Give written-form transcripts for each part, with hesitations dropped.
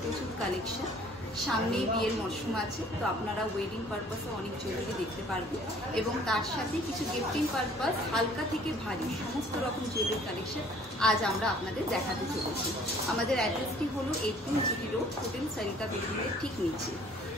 প্রচুর কালেকশন। সামনে বিয়ের মরশুম আছে, তো আপনারা ওয়েডিং পারপাসে অনেক জুয়েলারি দেখতে পারবেন এবং তার সাথে কিছু গিফটিং পারপাস হালকা থেকে ভারী সমস্ত রকম জুয়েলারি কালেকশন আজ আমরা আপনাদের দেখাতে চলেছি। আমাদের অ্যাড্রেসটি হলো 18 জিটি রোড, হোটেল সারিকা বিল্ডিংয়ের ঠিক নিচে।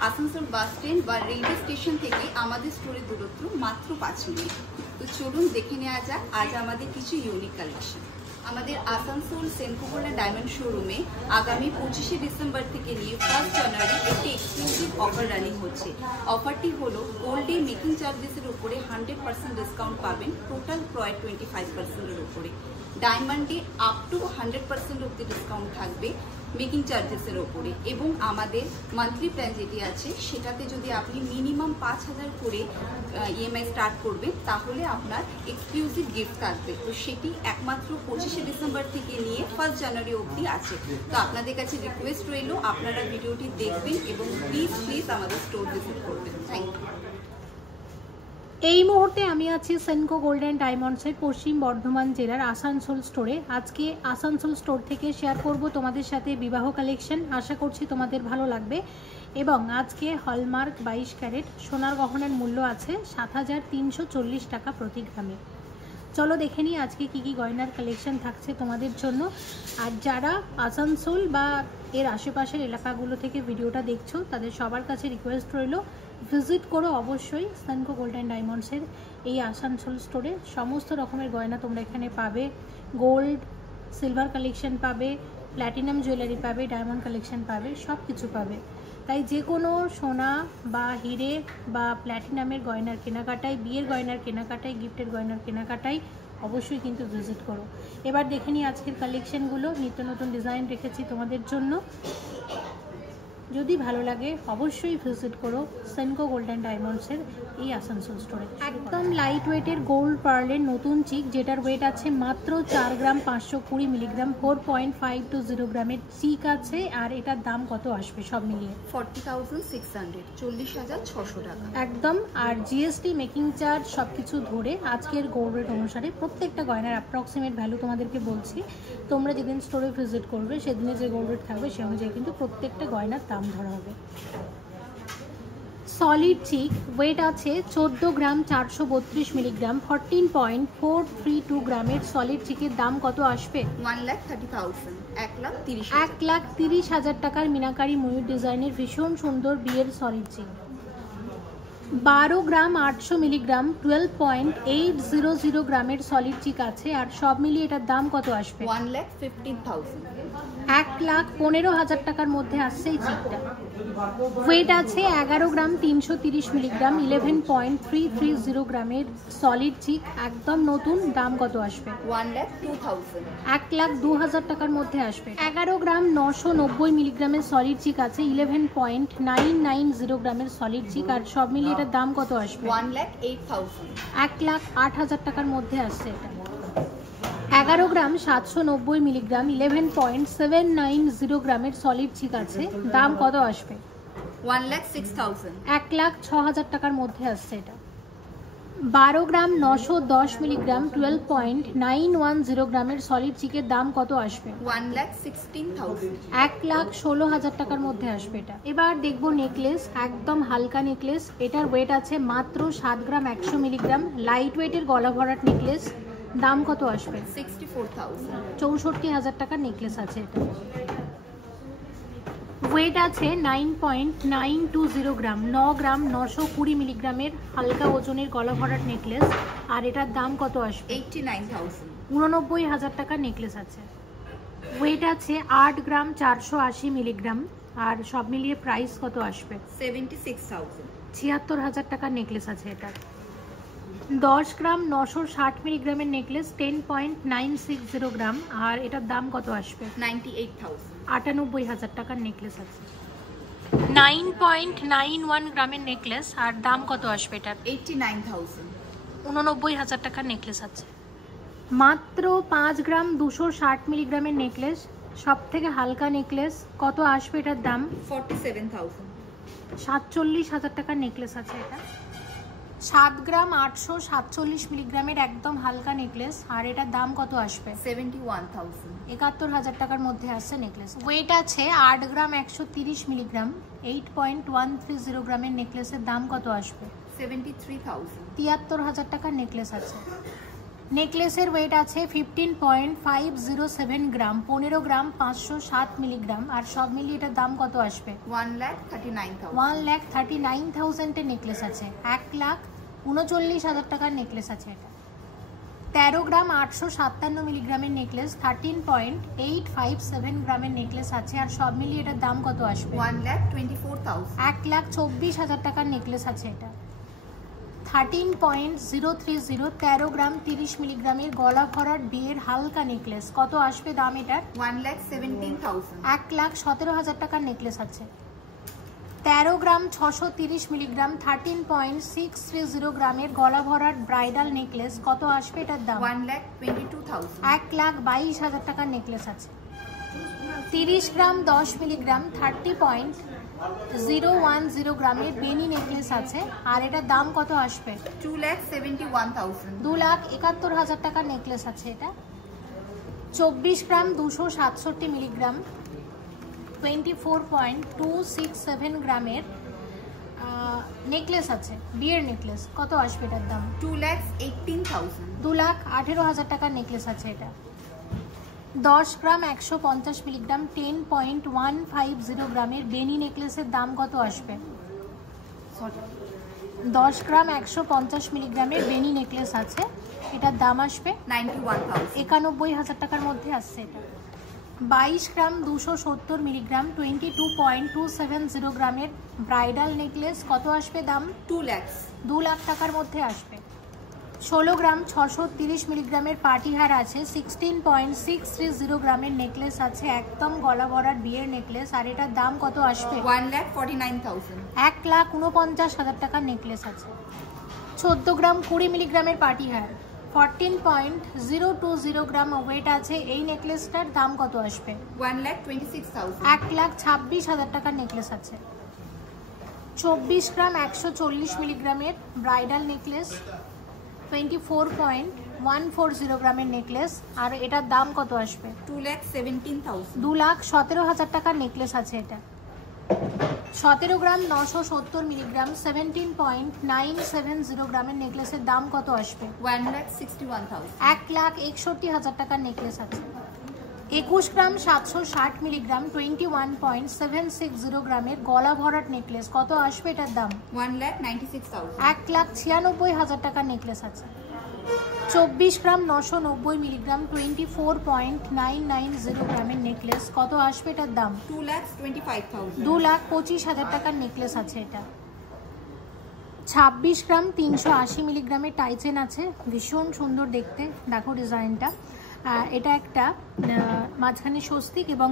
আসানসোল বাস স্ট্যান্ড বা রেলওয়ে স্টেশন থেকে আমাদের স্টোরের দূরত্ব মাত্র 5 মিনিট। তো চলুন দেখে নেওয়া যাক আজ আমাদের কিছু ইউনিক কালেকশন। আমাদের আসানসোল সেনকো গোল্ডেন ডায়মন্ড শোরুমে আগামী 25শে ডিসেম্বর থেকে নিয়ে 1 জানুয়ারি একটি এক্সক্লুসিভ অফার রানিং হচ্ছে। অফারটি হলো গোল্ডে মেকিং চার্জেসের উপরে 100% ডিসকাউন্ট পাবেন টোটাল ক্রয় 25%-এর উপরে। ডায়মন্ডে আপ টু 100% অব্দি ডিসকাউন্ট থাকবে মেকিং চার্জেসের ওপরে এবং আমাদের মান্থলি প্ল্যান যেটি আছে সেটাতে যদি আপনি মিনিমাম 5000 করে ইএমআই স্টার্ট করবেন তাহলে আপনার এক্সক্লুসিভ গিফট থাকবে। তো সেটি একমাত্র 25শে ডিসেম্বর থেকে নিয়ে 1 জানুয়ারি অবধি আছে। তো আপনাদের কাছে রিকোয়েস্ট রইল আপনারা ভিডিওটি দেখবেন এবং প্লিজ আমাদের স্টোর ভিজিট করবেন। Thank you. এই মুহূর্তে আমি আছি সেনকো গোল্ডেন ডায়মন্ডসের পশ্চিম বর্ধমান জেলার আসানসোল স্টোরে। আজকে আসানসোল স্টোর থেকে শেয়ার করব তোমাদের সাথে বিবাহ কালেকশন। আশা করছি তোমাদের ভালো লাগবে। এবং আজকে হলমার্ক 22 ক্যারেট সোনার গহনার মূল্য আছে 7340 টাকা প্রতি গ্রামে। চলো দেখে নিই আজকে কি কি গয়নার কালেকশন থাকছে তোমাদের জন্য। আর যারা আসানসোল বা এর আশেপাশের এলাকাগুলো থেকে ভিডিওটা দেখছো তাদের সবার কাছে রিকোয়েস্ট রইল ভিজিট করো অবশ্যই সেনকো গোল্ডেন ডায়মন্ডসের এই আসানসোল স্টোরে। সমস্ত রকমের গয়না তোমরা এখানে পাবে। গোল্ড সিলভার কালেকশন পাবে, প্ল্যাটিনাম জুয়েলারি পাবে, ডায়মন্ড কালেকশন পাবে, সব কিছু পাবে। তাই যে কোনো সোনা বা হিরে বা প্ল্যাটিনামের গয়নার কেনাকাটায়, বিয়ের গয়নার কেনাকাটায়, গিফটের গয়নার কেনাকাটায় অবশ্যই কিন্তু ভিজিট করো। এবার দেখে নিই আজকের কালেকশনগুলো। নিত্য নতুন ডিজাইন রেখেছি তোমাদের জন্য। যদি ভালো লাগে অবশ্যই ভিজিট করো সেনকো গোল্ডেন ডায়মন্ডসের এই আসানসোল স্টোরে। একদম লাইট ওয়েটের গোল্ড পার্লের নতুন চিক, যেটার ওয়েট আছে মাত্র 4 গ্রাম 520 মিলিগ্রাম, 4.520 গ্রামের চিক আছে। আর এটার দাম কত আসবে সব মিলিয়ে? 40,600, 40,600 টাকা একদম। আর জিএসটি মেকিং চার্জ সব কিছু ধরে আজকের গোল্ড রেট অনুসারে প্রত্যেকটা গয়নার অ্যাপ্রক্সিমেট ভ্যালু তোমাদেরকে বলছি। তোমরা যেদিন স্টোরে ভিজিট করবে সেদিনে যে গোল্ড রেট থাকবে সে অনুযায়ী কিন্তু প্রত্যেকটা গয়নার দাম ধরা হবে। সলিড চিক, ওয়েট আছে 14 গ্রাম 432 মিলিগ্রাম, 14.432 গ্রামের সলিড চিকের দাম কত আসবে? 1,30,000, 1,30,000 টাকার মিনাকারি ময়ূর ডিজাইনের ভীষণ সুন্দর বিয়ের সলিড চিক। 12 গ্রাম 800 মিলিগ্রাম, 12.800 গ্রামের সলিড চিক আছে। আর সব মিলিয়ে এটার দাম কত আসবে? 1,15,000, 1,15,000 টাকার মধ্যে আসছে এই চিকটা। ওয়েট আছে 11 গ্রাম 330 মিলিগ্রাম, 11.330 গ্রামের সলিড চিক, একদম নতুন। দাম কত আসবে? 1,02,000, 1,02,000 টাকার মধ্যে আসবে। 11 গ্রাম 990 মিলিগ্রামের সলিড চিক আছে, 11.990 গ্রামের সলিড চিক। আর সব মিলিয়ে এটার দাম কত আসবে? 1,08,000, 1,08,000 টাকার মধ্যে আসছে এটা। 11 গ্রাম 790 মিলিগ্রাম, 11.790 গ্রামের সলিড চিক আছে। দাম কত আসবে? 1,06,000, 1,06,000 টাকার মধ্যে আসছে এটা। 12 গ্রাম 910 মিলিগ্রাম, 12.910 গ্রামের সলিড চিকের দাম কত আসবে? 1,16,000, 1,16,000 টাকার মধ্যে আসবে এটা। এবার দেখবো নেকলেস, একদম হালকা নেকলেস। এটার ওয়েট আছে মাত্র 7 গ্রাম 100 মিলিগ্রাম, লাইট ওয়েটের গলা ভরাট নেকলেস। দাম কত আসবে? 64,000, 64,000 টাকার নেকলেস আছে এটা। ওয়েট আছে 9.920 গ্রাম, 9 গ্রাম 920 মিলিগ্রামের হালকা ওজনের গলা ভরাট নেকলেস। আর এটার দাম কত আসবে? 89,000, 89,000 টাকার নেকলেস আছে। ওয়েট আছে 8 গ্রাম 480 মিলিগ্রাম। আর সব মিলিয়ে প্রাইস কত আসবে? 76,000, 76,000 টাকার নেকলেস আছে এটা। 10 গ্রাম 960 মিলিগ্রামের নেকলেস, 10.960 গ্রাম। আর এটার দাম কত আসবে? 98,000, 98,000 টাকার নেকলেস আছে। 9.91 গ্রামের নেকলেস। আর দাম কত আসবে এটার? 89,000, 89,000 টাকার নেকলেস আছে। মাত্র 5 গ্রাম 260 মিলিগ্রামের নেকলেস, সব থেকে হালকা নেকলেস। কত আসবে এটার দাম? 47,000, 47,000 টাকার নেকলেস আছে এটা। 7 গ্রাম 847 মিলিগ্রামের একদম হালকা নেকলেস, আর এটার দাম কত আসবে? 71,000। 71,000 টাকার মধ্যে আসছে নেকলেস। ওয়েট আছে 8 গ্রাম 130 মিলিগ্রাম, 8.130 গ্রামের নেকলেসের দাম কত আসবে? 73,000। 73,000 টাকার নেকলেস আছে। নেকলেসের ওয়েট আছে 15.507 গ্রাম, 15 গ্রাম 507 মিলিগ্রাম, আর সব মিলিয়ে এটার দাম কত আসবে? 1,39,000। 1,39,000 এর নেকলেস আছে। 1,39,000 টাকার নেকলেস আছে এটা। 13 গ্রাম 857 মিলিগ্রামের নেকলেস, 13.857 গ্রামের নেকলেস আছে, আর সব মিলিয়ে এটার দাম কত আসবে? 1,24,000। 1,24,000 টাকার নেকলেস আছে এটা। 13.030 13 গ্রাম 30 মিলিগ্রামের গলা ভরাট বিয়ের হালকা নেকলেস, কত আসবে দাম এটার? 1,17,000। 1,17,000 টাকার নেকলেস আছে। 13 গ্রাম 630 মিলিগ্রাম, 13.630 গ্রামের গলা ভরাট ব্রাইডাল নেকলেস, কত আসবে এটার দাম? 1,22,000। 1,22,000 টাকার নেকলেস আছে। 30 গ্রাম 10 মিলিগ্রাম, 30.010 গ্রামের বেনি নেকলেস আছে, আর এটার দাম কত আসবে? 2,71,000। 2,71,000 টাকার নেকলেস আছে এটা। 24 গ্রাম 267 মিলিগ্রাম, 24.267 গ্রামের নেকলেস আছে, বিয়ের নেকলেস, কত আসবে এটার দাম? 2,18,000। 2,18,000 টাকার নেকলেস আছে এটা। 10 গ্রাম 150 মিলিগ্রাম, 10.150 গ্রামের বেনি নেকলেসের দাম কত আসবে? 10 গ্রাম 150 মিলিগ্রামের বেনি নেকলেস আছে, এটার দাম আসবে 91,000। 91,000 টাকার মধ্যে আসছে এটা। 22 গ্রাম 270 মিলিগ্রাম, 22.270 গ্রামের ব্রাইডাল নেকলেস, কত আসবে দাম? 2 lakhs। 2 লাখ টাকার মধ্যে আসবে। 16 গ্রাম 630 মিলিগ্রামের পাটিহার আছে, 16.630 গ্রামের নেকলেস আছে, একদম গলা ভরাট বিয়ের নেকলেস, আর এটার দাম কত আসবে? 1,49,000। 1,49,000 টাকার নেকলেস আছে। 14 গ্রাম 20 মিলিগ্রামের পাটিহার, 14.020 গ্রাম ওয়েট আছে, এই নেকলেসটার দাম কত আসবে? 1,26,000। 1,26,000 টাকার নেকলেস আছে। 24 গ্রাম 140 মিলিগ্রামের ব্রাইডাল নেকলেস, 24.140 গ্রামের নেকলেস, আর এটার দাম কত আসবে? 2,17,000। 2,17,000 টাকার নেকলেস আছে এটা। 17 গ্রাম 970 মিলিগ্রাম, 17.970 গ্রামের নেকলেসের দাম কত আসবে? 1,61,000। 1,61,000 টাকার নেকলেস আছে। 21 গ্রাম 760 মিলিগ্রাম, 21.760 গ্রামের গলা ভরাট নেকলেস, কত আসবে এটার দাম? 1,96,000। 1,96,000 টাকার নেকলেস আছে। 24 গ্রাম 990 মিলিগ্রাম, 24.990 গ্রামের নেকলেস, কত আসবে এটার দাম? 2,25,000। 2,25,000 টাকার নেকলেস আছে এটা। 26 গ্রাম 380 মিলিগ্রামের টাইচেন আছে, ভীষণ সুন্দর দেখতে, দেখো ডিজাইনটা। এটা একটা মাঝখানে স্বস্তিক এবং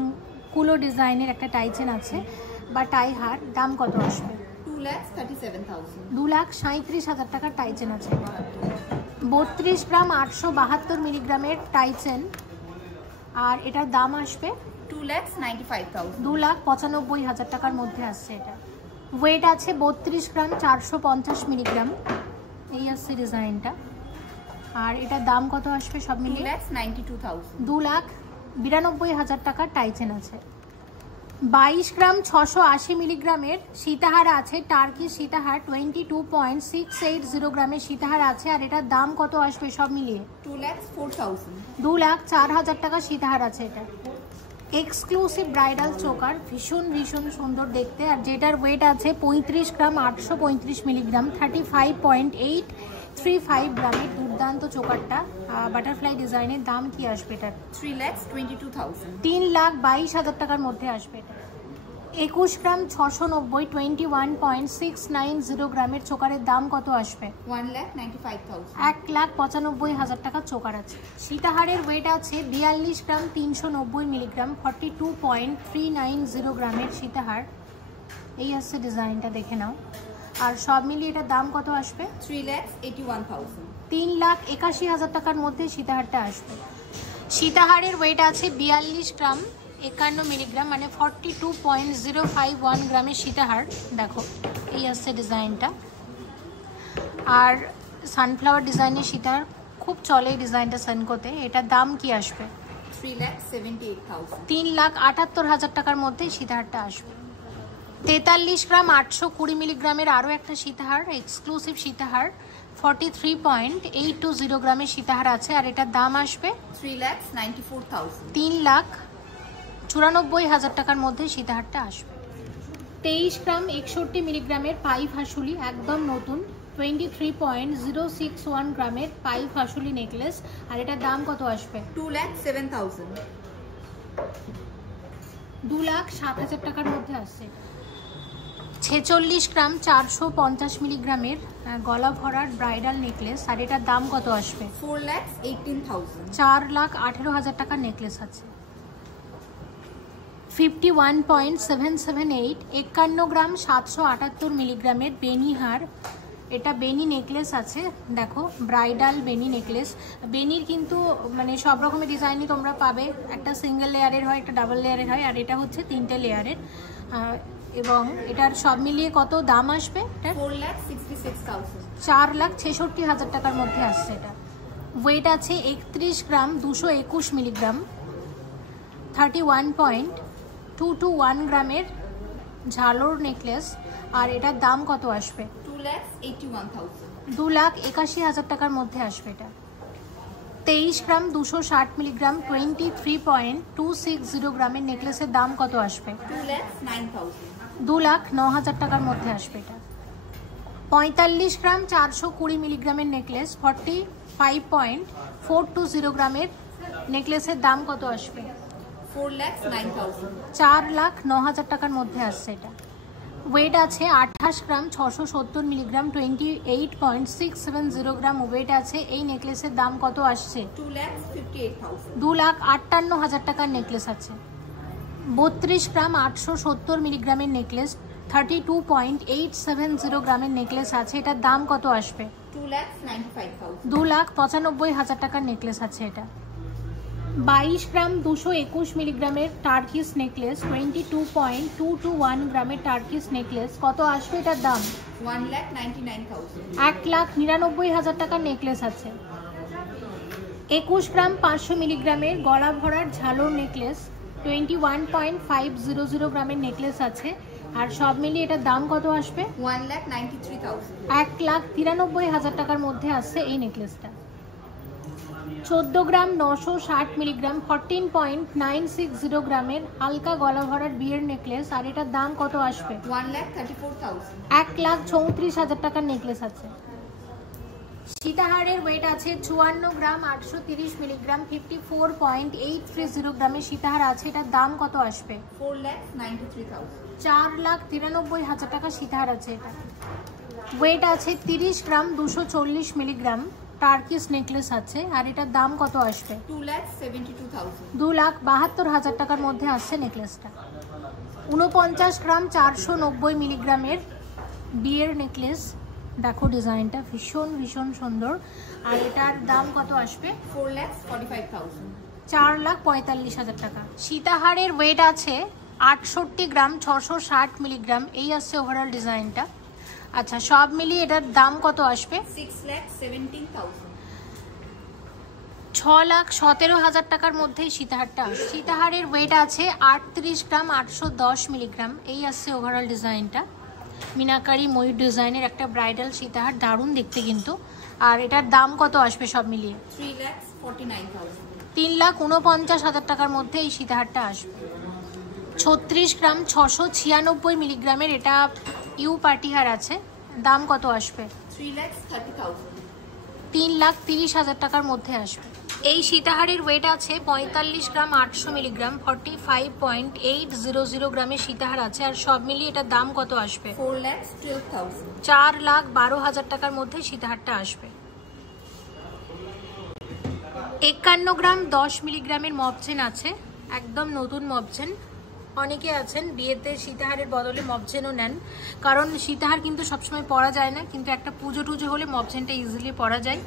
কুলো ডিজাইনের একটা টাইচেন আছে বা টাইহার, দাম কত আসবে? 2,37,000। 2,37,000 টাকার টাইচেন আছে। 32 গ্রাম 872 মিলিগ্রামের টাইচেন, আর এটার দাম আসবে 2,95,000। 2,95,000 টাকার মধ্যে আসছে এটা। ওয়েট আছে 32 গ্রাম 450 মিলিগ্রাম, এই আসছে ডিজাইনটা, আর এটার দাম কত আসবে সব মিলিয়ে? 2,92,000। 2,92,000 টাকার টাইচেন আছে। 22 গ্রাম 680 মিলিগ্রামের সীতাহার আছে, টার্কি সীতাহার, 22.680 গ্রামের সীতাহার আছে, আর এটার দাম কত আসবে সব মিলিয়ে? 2,04,000। 2,04,000 টাকা সীতাহার আছে এটা। এক্সক্লুসিভ ব্রাইডাল চোকার, ভীষণ ভীষণ সুন্দর দেখতে, আর যেটার ওয়েট আছে 35 গ্রাম 835 মিলিগ্রাম, 35.835 গ্রামের দুর্দান্ত চোকারটা, বাটারফ্লাই ডিজাইনের, দাম কি আসবে এটার? 3,22,000। 3,22,000 টাকার মধ্যে আসবে এটা। 21 গ্রাম 690, 21.690 গ্রামের চোকারের দাম কত আসবে? 1,95,000। 1,95,000 টাকার চোকার আছে। সীতাহারের ওয়েট আছে 42 গ্রাম 390 মিলিগ্রাম, 42.390 গ্রামের সীতাহার, এই আসছে ডিজাইনটা, দেখে নাও। আর সব মিলিয়ে এটার দাম কত আসবে? 3,81,000। 3,81,000 টাকার মধ্যে সীতাহারটা আসবে। সীতাহারের ওয়েট আছে 42 গ্রাম 51 মিলিগ্রাম, মানে 42.051 গ্রামের সীতাহার, দেখো এই আসছে ডিজাইনটা। আর সানফ্লাওয়ার ডিজাইনের সীতাহার খুব চলে এই ডিজাইনটা সেনকোতে। এটার দাম কি আসবে? 3,78,000। 3,78,000 টাকার মধ্যে সীতাহারটা আসবে। 43 গ্রাম 820 মিলিগ্রামের আরও একটা সীতাহার, এক্সক্লুসিভ সীতাহার, 43.820 গ্রামের সীতাহার আছে, আর এটার দাম আসবে 3,94,000। 3,94,000 টাকার মধ্যে সীতাহারটা আসবে। 23 গ্রাম 61 মিলিগ্রামের পাইপ হাসুলি, একদম নতুন, 23.061 গ্রামের পাইপ হাসুলি নেকলেস, আর এটার দাম কত আসবে? 2,07,000। 2,07,000 টাকার মধ্যে আসছে। 46 গ্রাম 450 মিলিগ্রামের গলা ভরার ব্রাইডাল নেকলেস, আর এটার দাম কত আসবে? 4,18,000। 4,18,000 টাকার নেকলেস আছে। 51.778 51 গ্রাম 778 মিলিগ্রামের বেনি হার, এটা বেনি নেকলেস আছে, দেখো ব্রাইডাল বেনি নেকলেস। বেনির কিন্তু মানে সব রকমের ডিজাইনই তোমরা পাবে, একটা সিঙ্গেল লেয়ারের হয়, একটা ডাবল লেয়ারের হয়, আর এটা হচ্ছে 3টে লেয়ারের। এবং এটার সব মিলিয়ে কত দাম আসবে? 4,66,000। 4,66,000 টাকার মধ্যে আসছে এটা। ওয়েট আছে 31 গ্রাম 221 মিলিগ্রাম, 31.221 গ্রামের ঝালর নেকলেস, আর এটার দাম কত আসবে? 2,81,000। 2,81,000 টাকার মধ্যে আসবে এটা। 23 গ্রাম 260 মিলিগ্রাম 23.260 গ্রামের নেকলেসের দাম কত আসবে? 2,09,000। 2,09,000 টাকার মধ্যে আসবে এটা। 45 গ্রাম 420 মিলিগ্রামের নেকলেস, 45.420 গ্রামের নেকলেসের দাম কত আসবে? 4,09,000। 4,09,000 টাকার মধ্যে আসছে এটা। ওয়েট আছে 28 গ্রাম 670 মিলিগ্রাম 28.670 গ্রাম ওয়েট আছে। এই নেকলেসের দাম কত আসছে? 2,58,000। 2,58,000 টাকার নেকলেস আছে। 32 গ্রাম 870 মিলিগ্রামের নেকলেস, 32.870 গ্রামের নেকলেস আছে, এটার দাম কত আসবে? 2,95,000। 2,95,000 টাকার নেকলেস আছে এটা। 22 গ্রাম 221 মিলিগ্রামের টার্কিস নেকলেস, 22.221 গ্রামের টার্কিস নেকলেস, কত আসবে এটার দাম? 1,99,000। 1,99,000 টাকার নেকলেস আছে। 21 গ্রাম 500 মিলিগ্রামের গলা ভরার ঝালর নেকলেস, 21.500 গ্রামের নেকলেস আছে, আর সব মিলিয়ে এটার দাম কত আসবে? 1,93,000। 1,93,000 টাকার মধ্যে আসছে এই নেকলেসটা। 14 গ্রাম 960 মিলিগ্রাম 14.960 গ্রামের হালকা গলা ভরার বিয়ের নেকলেস, আর এটার দাম কত আসবে? 1,34,000। 1,34,000 টাকার নেকলেস আছে। সীতাহারের ওয়েট আছে 54 গ্রাম 830 মিলিগ্রাম 54.830 গ্রামের সীতাহার আছে, এটার দাম কত আসবে? 4,93,000। 4,93,000 টাকা সীতাহার আছে এটা। ওয়েট আছে 30 গ্রাম 240 মিলিগ্রাম টার্কিস নেকলেস আছে, আর এটার দাম কত আসবে? 2,72,000। 2,72,000 টাকার মধ্যে আসছে নেকলেসটা। 49 গ্রাম 490 মিলিগ্রামের বিয়ের নেকলেস, দেখো ডিজাইনটা ভীষণ ভীষণ সুন্দর, আর এটার দাম কত আসবে? 4,45,000। 4,45,000 টাকা। সীতাহারের ওয়েট আছে 68 গ্রাম 660 মিলিগ্রাম, এই আসছে ওভারঅল ডিজাইনটা। আচ্ছা, সব মিলিয়ে এটার দাম কত আসবে? 6,17,000। 6,17,000 টাকার মধ্যেই সীতাহারটা আসছে। সীতাহারের ওয়েট আছে 38 গ্রাম 810 মিলিগ্রাম, এই আসছে ওভারঅল ডিজাইনটা। মিনাকারি ময়ূর ডিজাইনের একটা ব্রাইডাল সীতাহার, দারুণ দেখতে কিন্তু। আর এটার দাম কত আসবে সব মিলিয়ে? 3,49,000। 3,49,000 টাকার মধ্যে এই সীতাহারটা আসবে। 36 গ্রাম 696 মিলিগ্রামের এটা ইউ পার্টিহার আছে, দাম কত আসবে? 3,30,000। 3,30,000 টাকার মধ্যে আসবে। এই সীতাহারের ওয়েট আছে 45 গ্রাম 800 মিলিগ্রাম 45.800 গ্রামের সীতাহার আছে, আর সব মিলিয়ে এটার দাম কত আসবে? 4,12,000। 4,12,000 টাকার মধ্যে সীতাহারটা আসবে। 51 গ্রাম 10 মিলিগ্রামের মবচেন আছে, একদম নতুন মবচেন, অনেকে আছেন বিয়েতে সীতাহারের বদলে মবচেনও নেন, কারণ সীতাহার কিন্তু সবসময় পরা যায় না, কিন্তু একটা পুজো টুজো হলে মবচেনটা ইজিলি পরা যায়।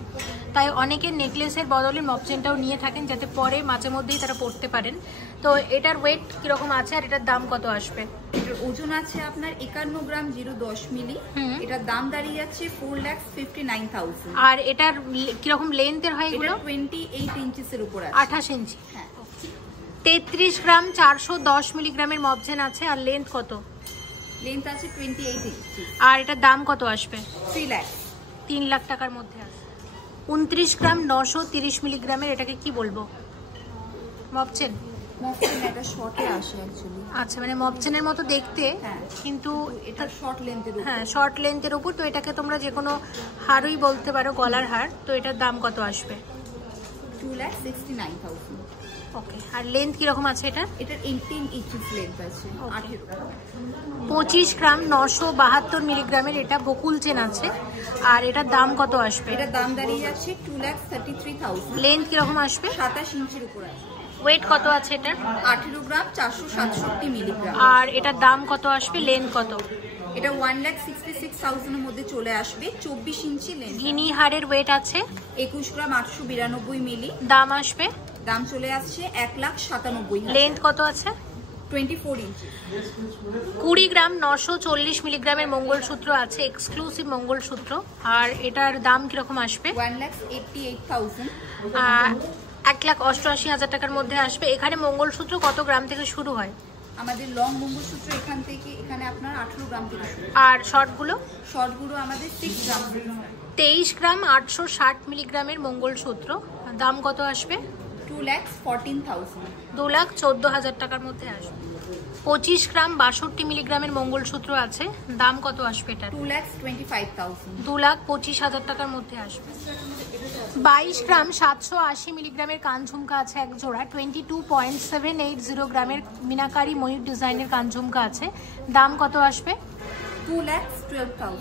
তাই অনেকে নেকলেসের বদলে মবচেনটাও নিয়ে থাকেন, যাতে পরে মাঝে মধ্যেই তারা পরতে পারেন। তো এটার ওয়েট কিরকম আছে আর এটার দাম কত আসবে? এটার ওজন আছে আপনার 51 গ্রাম 0.10 মিলি। এটার দাম দাঁড়িয়ে যাচ্ছে 4,59,000। আর এটার কিরকম লেন্থের হয় এগুলো? 28 ইঞ্চিসের উপর আছে। 28 ইঞ্চি। হ্যাঁ। 33 গ্রাম 410 মিলিগ্রামের মবচেন আছে। আর লেন্থ কত? লেন্থ আছে 28 ইঞ্চি। আর এটার দাম কত আসবে? 3 লাখ। 3 লাখ টাকার মধ্যে আছে। 29 গ্রাম 930 মিলিগ্রামের, এটাকে কি বলবো? মবচেন। মবচেন এটা শর্টে আসে অ্যাকচুয়ালি। আচ্ছা, মানে মবচেনের মতো দেখতে, কিন্তু এটা শর্ট লেন্থের উপর। হ্যাঁ, শর্ট লেন্থের উপর। তো এটাকে তোমরা যে কোনো হারই বলতে পারো, গলার হার। তো এটার দাম কত আসবে? 2,69,000। ওকে। আর লেন্থ কিরকম আছে এটা? এটার 18 ইঞ্চিস লেন্থ আছে। 25 গ্রাম 972 মিলিগ্রামের এটা বকুল চেন আছে। আর এটার দাম কত আসবে? এটার দাম দাঁড়িয়ে যাচ্ছে 2,33,000। লেন্থ কিরকম আসবে? 27 ইঞ্চির উপর আছে। ওয়েট কত আছে এটার? 18 গ্রাম 467 মিলিগ্রাম। আর এটার দাম কত আসবে? লেন্থ কত? এটা 1,66,000 এর মধ্যে চলে আসবে। 24 ইঞ্চি লেন্থ। গিনি হারের ওয়েট আছে 21 গ্রাম 892 মিলি। দাম আসবে? দাম চলে আসছে 1,97,000। লেন্থ কত আছে? 24 ইঞ্চি। 20 গ্রাম 940 মিলিগ্রামের মঙ্গলসূত্র আছে, এক্সক্লুসিভ মঙ্গলসূত্র। আর এটার দাম কিরকম আসবে? 1,88,000। 1,88,000 টাকার মধ্যে আসবে। এখানে মঙ্গলসূত্র কত গ্রাম থেকে শুরু হয়? আমাদের লং মঙ্গলসূত্র এখান থেকে এখানে আপনার 18 গ্রাম থেকে শুরু। আর শর্টগুলো? শর্টগুলো আমাদের 6 গ্রাম থেকে। 23 গ্রাম 860 মিলিগ্রামের মঙ্গলসূত্র, দাম কত আসবে? 2,14,000। 2,14,000 টাকার মধ্যে আসবে। 25 গ্রাম 62 মিলিগ্রামের মঙ্গলসূত্র আছে, দাম কত আসবে এটা? 2,25,000। 2,25,000 টাকার মধ্যে আসবে। 22 গ্রাম 780 মিলিগ্রামের কানঝুমকা আছে এক জোড়া। 22.780 গ্রামের মিনাকারি ময়ূর ডিজাইনের কানঝুমকা আছে, দাম কত আসবে? 2,12,000।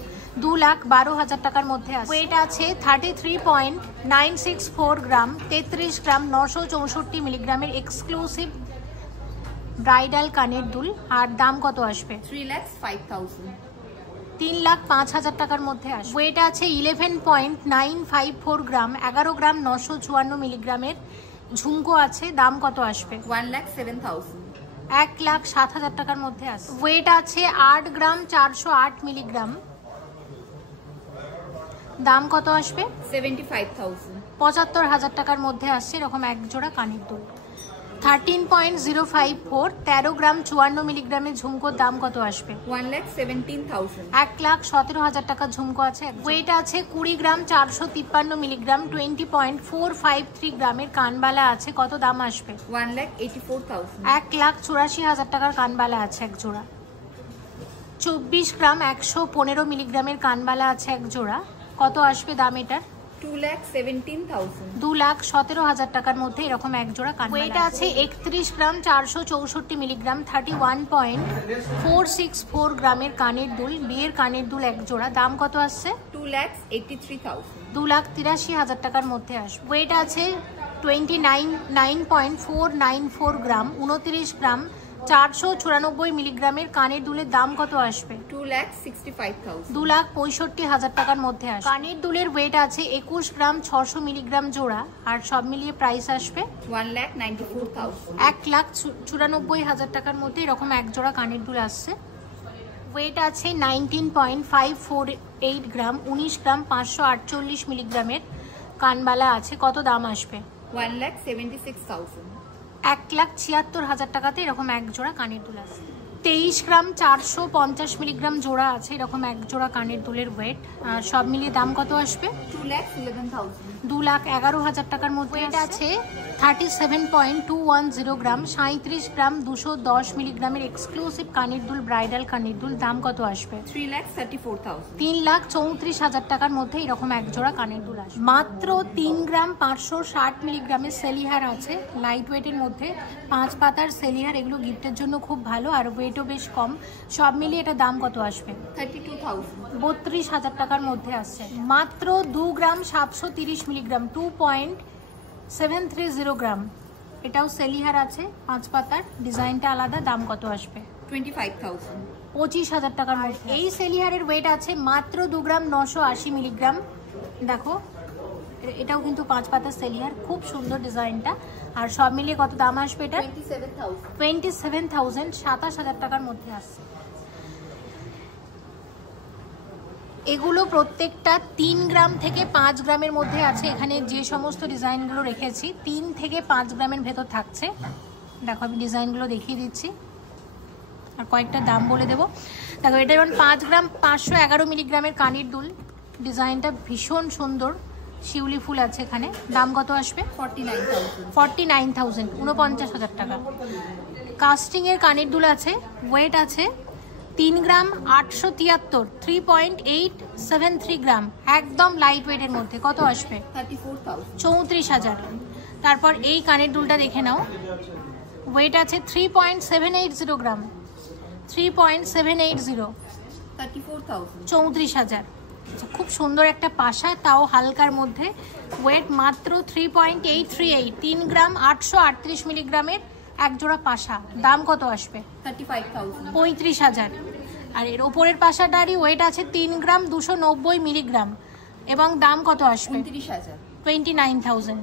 2,12,000 টাকার মধ্যে আছে। ওয়েট আছে 33.964 গ্রাম। 33 গ্রাম 964 মিলিগ্রামের এক্সক্লুসিভ ব্রাইডাল কানের দুল। আর দাম কত আসবে? 3,05,000। 3,05,000 টাকার মধ্যে আসবে। ওয়েট আছে 11.954 গ্রাম। 11 গ্রাম 954 মিলিগ্রামের ঝুমকো আছে, দাম কত আসবে? 1,07,000। 1,07,000 টাকার মধ্যে আসবে। ওয়েট আছে 8 গ্রাম 408 মিলিগ্রাম, দাম কত আসবে? 75,000। 75,000 টাকার মধ্যে আসছে এরকম এক জোড়া কানের দুল। 13.054 13 গ্রাম 54 মিলিগ্রামের ঝুমকোর দাম কত আসবে? 1,17,000। 1,17,000 টাকার ঝুমকো আছে। ওয়েট আছে 20 গ্রাম 453 মিলিগ্রাম। 20.453 গ্রামের কানবালা আছে, কত দাম আসবে? 1,84,000। 1,84,000 টাকার কানবালা আছে এক জোড়া। 24 গ্রাম 115 মিলিগ্রামের কানবালা আছে এক জোড়া, কত আসবে দাম এটার? 2,17,000। 2,17,000 টাকার মধ্যে এরকম এক জোড়া কানবালা। ওয়েট আছে 31 গ্রাম 464 মিলিগ্রাম। 31.464 গ্রামের কানের দুল, বিয়ের কানের দুল এক জোড়া, দাম কত আসছে? 2,83,000। 2,83,000 টাকার মধ্যে আসবে। ওয়েট আছে 29.494 গ্রাম। 29 গ্রাম 494 মিলিগ্রামের কানের দুলের দাম কত আসবে? 2,65,000। 2,65,000 টাকার মধ্যে আসবে। কানের দুলের ওয়েট আছে 21 গ্রাম 600 মিলিগ্রাম জোড়া। আর সব মিলিয়ে প্রাইস আসবে 1,94,000। 1,94,000 টাকার মধ্যে এরকম এক জোড়া কানের দুল আসছে। ওয়েট আছে 19.548 গ্রাম। 19 গ্রাম 548 মিলিগ্রামের কানবালা আছে, কত দাম আসবে? 1,76,000। 1,76,000 টাকাতে এরকম এক জোড়া কানের দুল আছে। 23 গ্রাম 450 মিলিগ্রাম জোড়া আছে এরকম এক জোড়া কানের দুলের ওয়েট। আর সব মিলিয়ে দাম কত আসবে? 2,11,000। 2,11,000 টাকার মধ্যে আছে। 37.210 গ্রাম। 37 গ্রাম 210 মিলিগ্রামের এক্সক্লুসিভ কানের দুল, ব্রাইডাল কানের দুল, দাম কত আসবে? 3,34,000। 3,34,000 টাকার মধ্যে এরকম এক জোড়া কানের দুল আসবে। মাত্র 3 গ্রাম 560 মিলিগ্রামের সেলিহার আছে লাইট ওয়েটের মধ্যে। 5 পাতার সেলিহার, এগুলো গিফটের জন্য খুব ভালো আর ওয়েটও বেশ কম। সব মিলিয়ে এটা দাম কত আসবে? 32,000। 32,000 টাকার মধ্যে আসছে। মাত্র 2 গ্রাম 730 মিলিগ্রাম। 2.730 গ্রাম। এটাও সেলিহার আছে 5 পাতার, ডিজাইনটা আলাদা। দাম কত আসবে? 25,000। 25,000 টাকার মধ্যে। এই সেলিহারের ওয়েট আছে মাত্র 2 গ্রাম 980 মিলিগ্রাম। দেখো এটাও কিন্তু 5 পাতার সেলিহার, খুব সুন্দর ডিজাইনটা। আর সব মিলিয়ে কত দাম আসবে এটা? 27,000, 27,000 টাকার মধ্যে আসছে। এগুলো প্রত্যেকটা 3 গ্রাম থেকে 5 গ্রামের মধ্যে আছে। এখানে যে সমস্ত ডিজাইনগুলো রেখেছি 3 থেকে 5 গ্রামের ভেতর থাকছে। দেখো আমি ডিজাইনগুলো দেখিয়ে দিচ্ছি আর কয়েকটা দাম বলে দেবো। দেখো এটা যেমন 5 গ্রাম 511 মিলিগ্রামের কানের দুল, ডিজাইনটা ভীষণ সুন্দর, শিউলি ফুল আছে এখানে। দাম কত আসবে? 49,000, 49,000 টাকা। কাস্টিংয়ের কানের দুল আছে, ওয়েট আছে 3 গ্রাম 873, 3.873 গ্রাম, একদম লাইট ওয়েটের মধ্যে। কত আসবে? 34,000। তারপর এই কানের দুলটা দেখে নাও, ওয়েট আছে 3.780 গ্রাম, 3.780, 34,000। খুব সুন্দর একটা পাশা, তাও হালকার মধ্যে। ওয়েট মাত্র 3.838, 3 গ্রাম 838 মিলিগ্রামের এক জোড়া পাশা। দাম কত আসবে? 35,000। আর এর ওপরের পাশাটারই ওয়েট আছে 3 গ্রাম 290 মিলিগ্রাম এবং দাম কত আসবে? 29,000।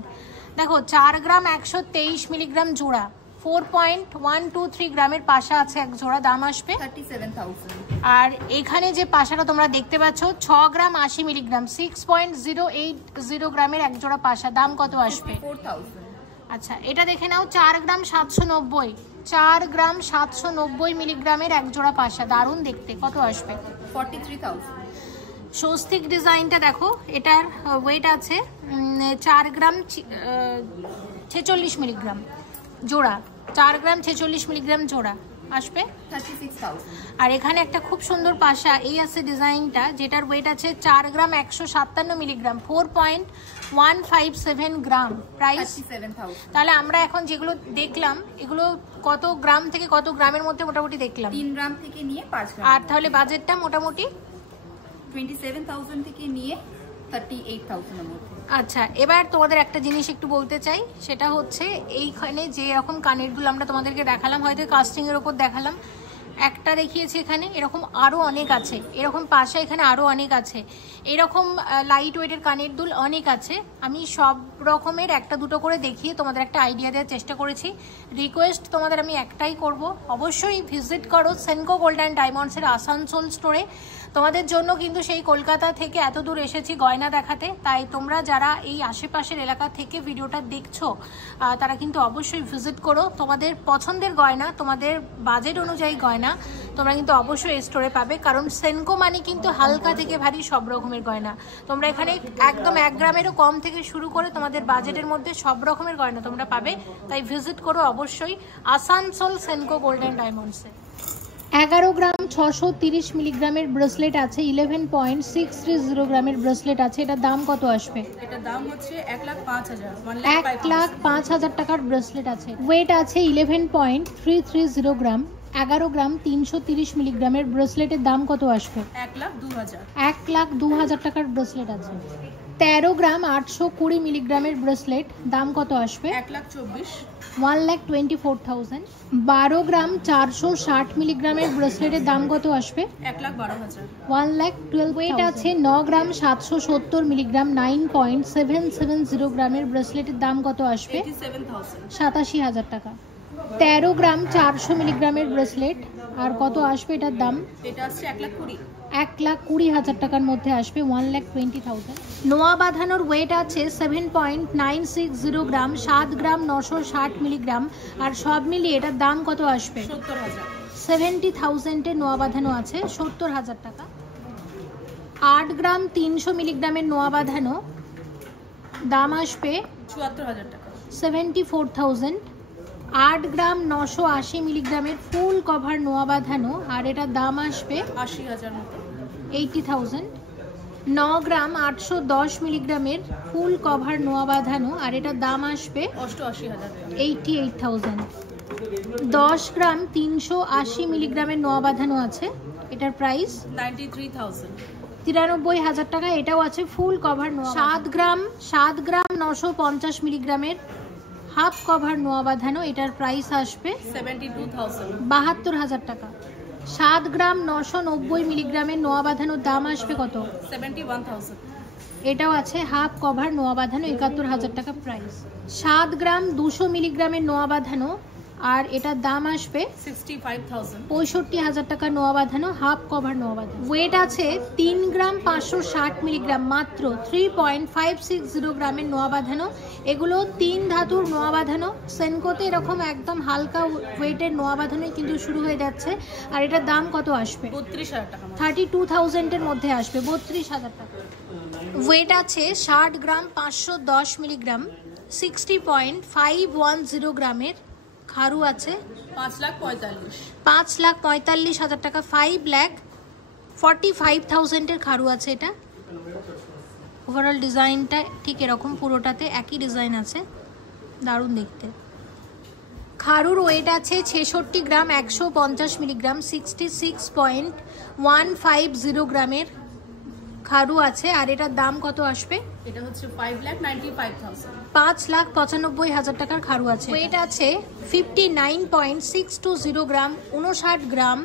দেখো 4 গ্রাম 123 মিলিগ্রাম জোড়া, 4.123 গ্রামের পাশা আছে এক জোড়া। দাম আসবে 37,000। আর এখানে যে পাশাটা তোমরা দেখতে পাচ্ছ 6 গ্রাম 80 মিলিগ্রাম, 6.080 গ্রামের এক জোড়া পাশা। দাম কত আসবে? 4,000। আচ্ছা এটা দেখে নাও 4 গ্রাম 790, 4 গ্রাম 790 মিলিগ্রামের এক জোড়া পাশা, দারুণ দেখতে। কত আসবে? 43,000। স্বস্তিক ডিজাইনটা দেখো, এটার ওয়েট আছে 4 গ্রাম 46 মিলিগ্রাম জোড়া, 4 গ্রাম 46 মিলিগ্রাম জোড়া আসবে 36,000। আর এখানে একটা খুব সুন্দর পাশা এই আছে ডিজাইনটা, যেটার ওয়েট আছে 4 গ্রাম 157 মিলিগ্রাম, 4.157 গ্রাম, প্রাইস 37,000। তাহলে আমরা এখন যেগুলো দেখলাম এগুলো কত গ্রাম থেকে কত গ্রামের মধ্যে মোটামুটি দেখলাম? 3 গ্রাম থেকে নিয়ে 5 গ্রাম। আর তাহলে বাজেটটা মোটামুটি 27,000 থেকে নিয়ে 38,000 এর মধ্যে। আচ্ছা এবার তোমাদের একটা জিনিস একটু বলতে চাই, সেটা হচ্ছে এইখানে যে এরকম কানের দুল আমরা তোমাদেরকে দেখালাম, হয়তো কাস্টিং এর উপর দেখালাম, একটা দেখিয়েছি, এখানে এরকম আরো অনেক আছে, এরকম পাশা এখানে আরো অনেক আছে, এরকম লাইট ওয়েটের কানের দুল অনেক আছে। আমি সব রকমের একটা দুটো করে দেখিয়ে তোমাদের একটা আইডিয়া দেওয়ার চেষ্টা করেছি। রিকোয়েস্ট তোমাদের আমি একটাই করব, অবশ্যই ভিজিট করো সেনকো গোল্ড অ্যান্ড ডায়মন্ডসের আসানসোল স্টোরে। তোমাদের জন্য কিন্তু সেই কলকাতা থেকে এত দূর এসেছি গয়না দেখাতে, তাই তোমরা যারা এই আশেপাশের এলাকা থেকে ভিডিওটা দেখছো তারা কিন্তু অবশ্যই ভিজিট করো। তোমাদের পছন্দের গয়না, তোমাদের বাজেট অনুযায়ী গয়না তোমরা কিন্তু অবশ্যই এই স্টোরে পাবে, কারণ সেনকো মানে কিন্তু হালকা থেকে ভারী সব রকমের গয়না। তোমরা এখানে একদম 1 গ্রামেরও কম থেকে শুরু করে তোমাদের বাজেটের মধ্যে সব রকমের গয়না তোমরা পাবে, তাই ভিজিট করো অবশ্যই আসানসোল সেনকো গোল্ড অ্যান্ড ডায়মন্ডসে। 11 গ্রাম 630 মিলিগ্রামের ব্রেসলেট আছে, 11.630 গ্রামের ব্রেসলেট আছে। এটার দাম কত আসবে? এটার দাম হচ্ছে 1,05,000, 1,05,000 টাকার ব্রেসলেট আছে। ওয়েট আছে 11.330 গ্রাম, 11 গ্রাম 330 মিলিগ্রামের ব্রেসলেটের দাম কত আসবে? 1,02,000। 1,02,000 টাকার ব্রেসলেট আছে। 13 গ্রাম 820 মিলিগ্রামের ব্রেসলেট, দাম কত আসবে? 1,24,000। 1,24,000। 12 গ্রাম 460 মিলিগ্রামের ব্রেসলেটের দাম কত আসবে? 1,12,000। 1,12,000। ওয়েট আছে 9 গ্রাম 770 মিলিগ্রাম, 9.770 গ্রামের ব্রেসলেটের দাম কত আসবে? 87,000 টাকা। 13 গ্রাম 400 মিলিগ্রামের ব্রেসলেট, আর কত আসবে এটার দাম? এটা আসছে 1,20,000। 1,20,000 টাকার মধ্যে আসবে, 1,20,000। নোয়া বাঁধানোর ওয়েট আছে 7.960 গ্রাম, 7 গ্রাম 960 মিলিগ্রাম, আর সব মিলিয়ে এটার দাম কত আসবে? 70,000। 70,000 এর নোয়া বাঁধানো আছে, 70,000 টাকা। 8 গ্রাম 300 মিলিগ্রামের নোয়া বাঁধানো, দাম আসবে 74,000 টাকা। 74,000। 8 গ্রাম 980 মিলিগ্রামের ফুল কভার নোয়া বাঁধানো, আর এটার দাম আসবে 80,000 মতো, 80,000। 9 গ্রাম 810 মিলিগ্রামের ফুল কভার নোয়া বাঁধানো, আর এটার দাম আসবে 88,000, 88,000। 10 গ্রাম 380 মিলিগ্রামের নোয়া বাঁধানো আছে, এটার প্রাইস 93,000, 93,000 টাকা। এটাও আছে ফুল কভার নোয়া। 7 গ্রাম 950 মিলিগ্রামের হাফ কভার নোয়া বাঁধানো, এটার প্রাইস আসবে 72,000 টাকা। 7 গ্রাম 990 মিলিগ্রামের নোয়া বাঁধানোর দাম আসবে কত? 71,000। এটাও আছে হাফ কভার নোয়া বাঁধানো, 71,000 টাকা প্রাইস। 7 গ্রাম 200 মিলিগ্রামের নোয়া বাঁধানো, আর এটার দাম আসবে 65,000 টাকা। নোয়া বাঁধানো, হাফ কভার নোয়া বাঁধানো। ওয়েট আছে 3 গ্রাম 560 মিলিগ্রাম, মাত্র 3.560 গ্রামের নোয়া বাঁধানো। এগুলো 3 ধাতুর নোয়া বাঁধানো। সেনকোতে এরকম একদম হালকা ওয়েটের নোয়া বাঁধানোই কিন্তু শুরু হয়ে যাচ্ছে। আর এটার দাম কত আসবে? 32,000 টাকা। 32,000 এর মধ্যে আসবে, 32,000 টাকা। ওয়েট আছে 60 গ্রাম 510 মিলিগ্রাম, 60.510 গ্রামের খারু আছে। 5,45,000 টাকা। 5,45,000 এর খারু আছে এটা। ওভারঅল ডিজাইনটা ঠিক এরকম, পুরোটাতে একই ডিজাইন আছে, দারুণ দেখতে। খারুর ওয়েট আছে 66 গ্রাম 150 মিলিগ্রাম, 66.150 গ্রামের খারু আছে। আর এটার দাম কত আসবে? এটা হচ্ছে 5,95,000। 5,95,000 টাকার খারু আছে। ওয়েট আছে 59.620 গ্রাম, 59 গ্রাম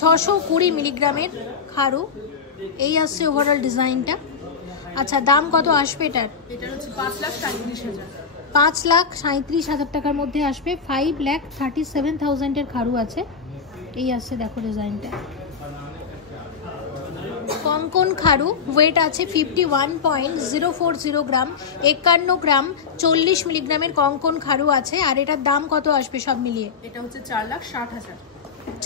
620 মিলিগ্রামের খারু। এই আসছে ওভারঅল ডিজাইনটা। আচ্ছা, দাম কত আসবে এটার? এটা হচ্ছে 5,37,000। 5,37,000 টাকার মধ্যে আসবে। 5,37,000 এর খারু আছে। এই আসছে, দেখো ডিজাইনটা। কঙ্কন খারু, ওয়েট আছে 51.040 গ্রাম, 51 গ্রাম 40 মিলিগ্রামের কঙ্কন খারু আছে। আর এটার দাম কত আসবে সব মিলিয়ে? এটা হচ্ছে 4,60,000।